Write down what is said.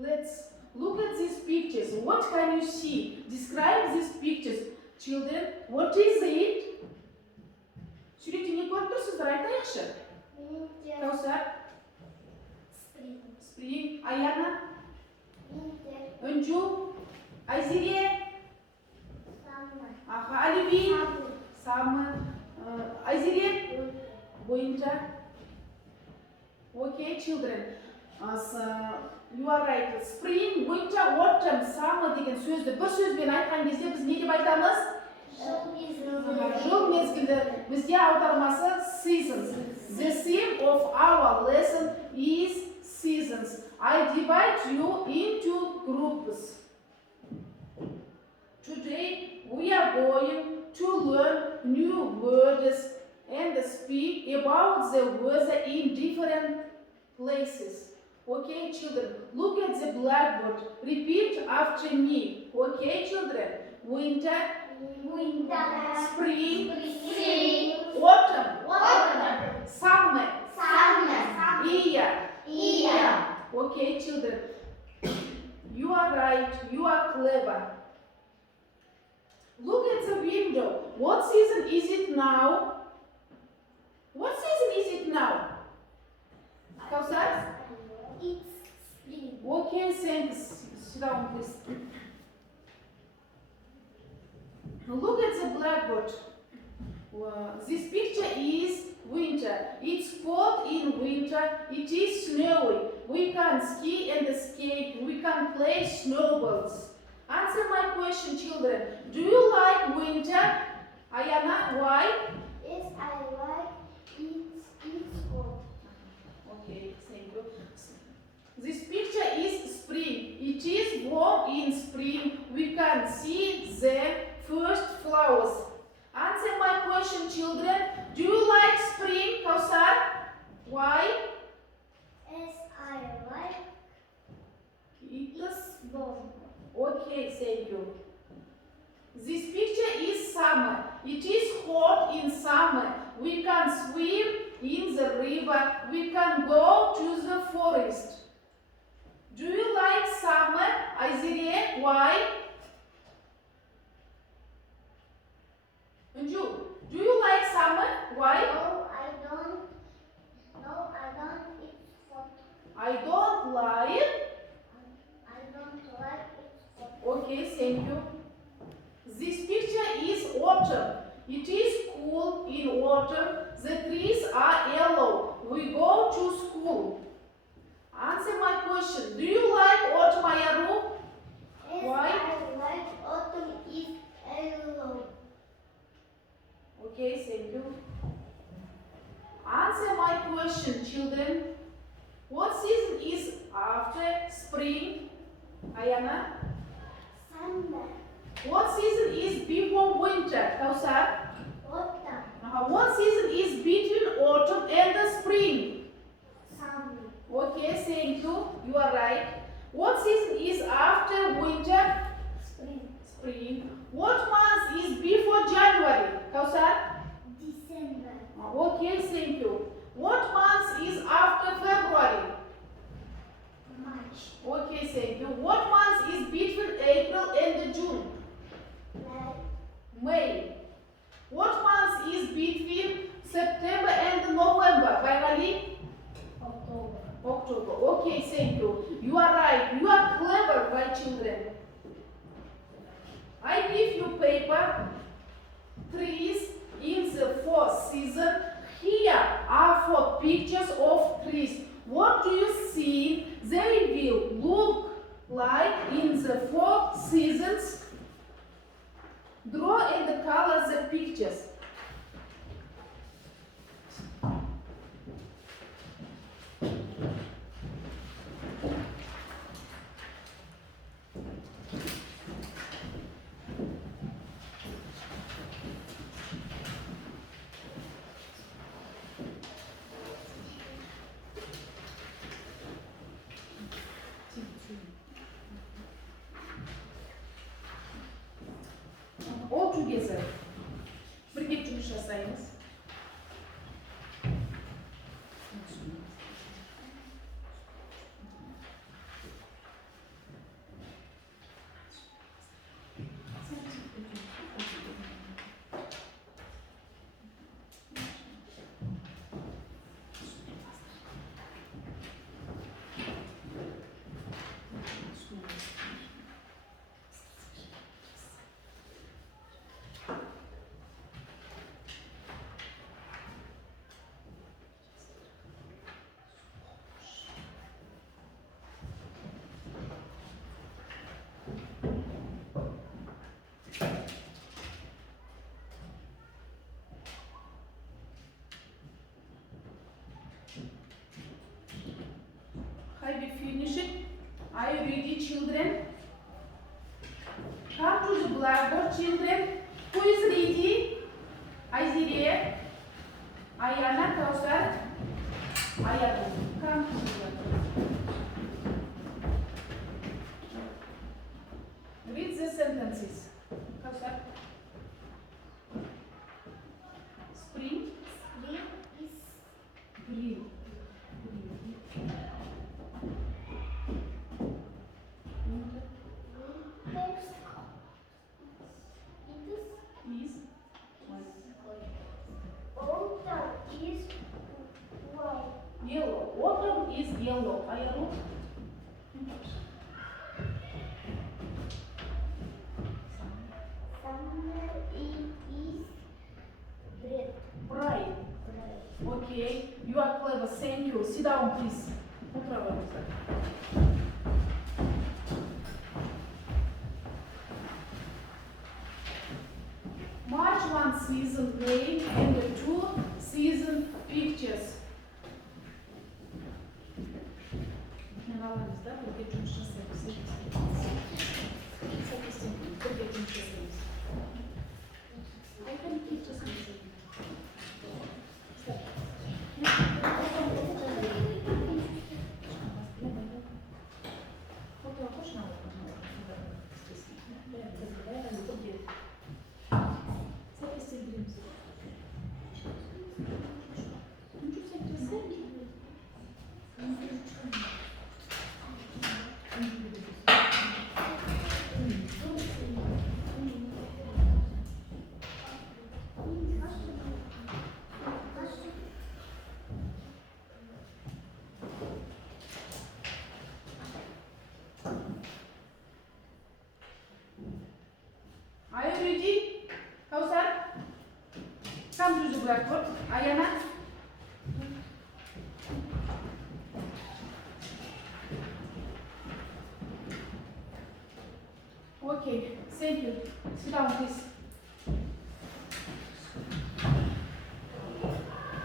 Let's look at these pictures. What can you see? Describe these pictures. Children, what is it? Sureti ne көріп тұрсыздар, айтайықшы. Kausar? Spring. Ayana? Öncu? Ayzire? Alibi? Summer. Ayzire? Winter. Okay, children. You are right. Spring, winter, autumn, summer деген сөзді бір сөзбен айтқан кезде біз не деп айтамыз? Жыл мезгілі. Бізде аудармасы seasons. The theme of our lesson is seasons. I divide you into groups. Today we are going to learn new words and speak about the weather in different places. Okay, children, look at the blackboard. Repeat after me. Okay, children. Winter. Spring. Autumn. Summer. Year. Okay, children. You are right. You are clever. Look at the window. What season is it now? What season is it now? Kausar? It's spring. Okay, thanks. Sit down, please. Look at the blackboard. This picture is winter. It's cold in winter. It is snowy. We can ski and skate. We can play snowballs. Answer my question, children. Do you like winter? Ayana, why? Yes, I like it. It's cold. Okay, thank you. This picture is spring. It is warm in spring. We can see the first flowers. Answer my question, children. Do you like spring, Kausar? Why? Yes, I like It is warm. okay, thank you. This picture is summer. It is hot in summer. We can swim in the river. We can go to the forest. Do you like summer, Azire? Why? Anju, do you like summer? Why? No, I don't. It's hot. I don't like. I don't like it hot. Okay, thank you. This picture is autumn. It is cool in autumn. The trees are yellow. We go to school. Answer my question. Do you like autumn, Ayaru? Yes, Why? I like autumn is yellow. Okay, thank you. Answer my question, children. What season is after spring, Ayana? Summer. What season is before winter, Kausar? Autumn. What season is between autumn and the spring? Summer. Okay, thank you. You are right. What season is after winter? Spring. Spring. What month is before January? Kausar? December. Okay, thank you. What month is after February? March. Okay, thank you. What month is between April and June? May. What month is between September and November? Finally? October. Okay, thank you. You are right. You are clever, my children. I give you paper, trees in the fourth season. Here are 4 pictures of trees. What do you think they will look like in the 4 seasons? Draw and color the pictures. All together. Birga жұмыс жасаймыз. ready, children? Come to the blackboard, children. Who is ready? Aizire, Ayana, Kausar, Ayatu. Come to the blackboard. Read the sentences. Kausar. Spring. Spring is Green. winter. Is Autumn is white. yellow. Autumn is yellow. Ayaru. Summer is red. Bright. Okay. You are clever. Thank you. Sit down, please. March 1 season rain and the 2 season pictures. Are you ready? Kausar? Come to the blackboard. Ayana? Okay, thank you. Sit down, please.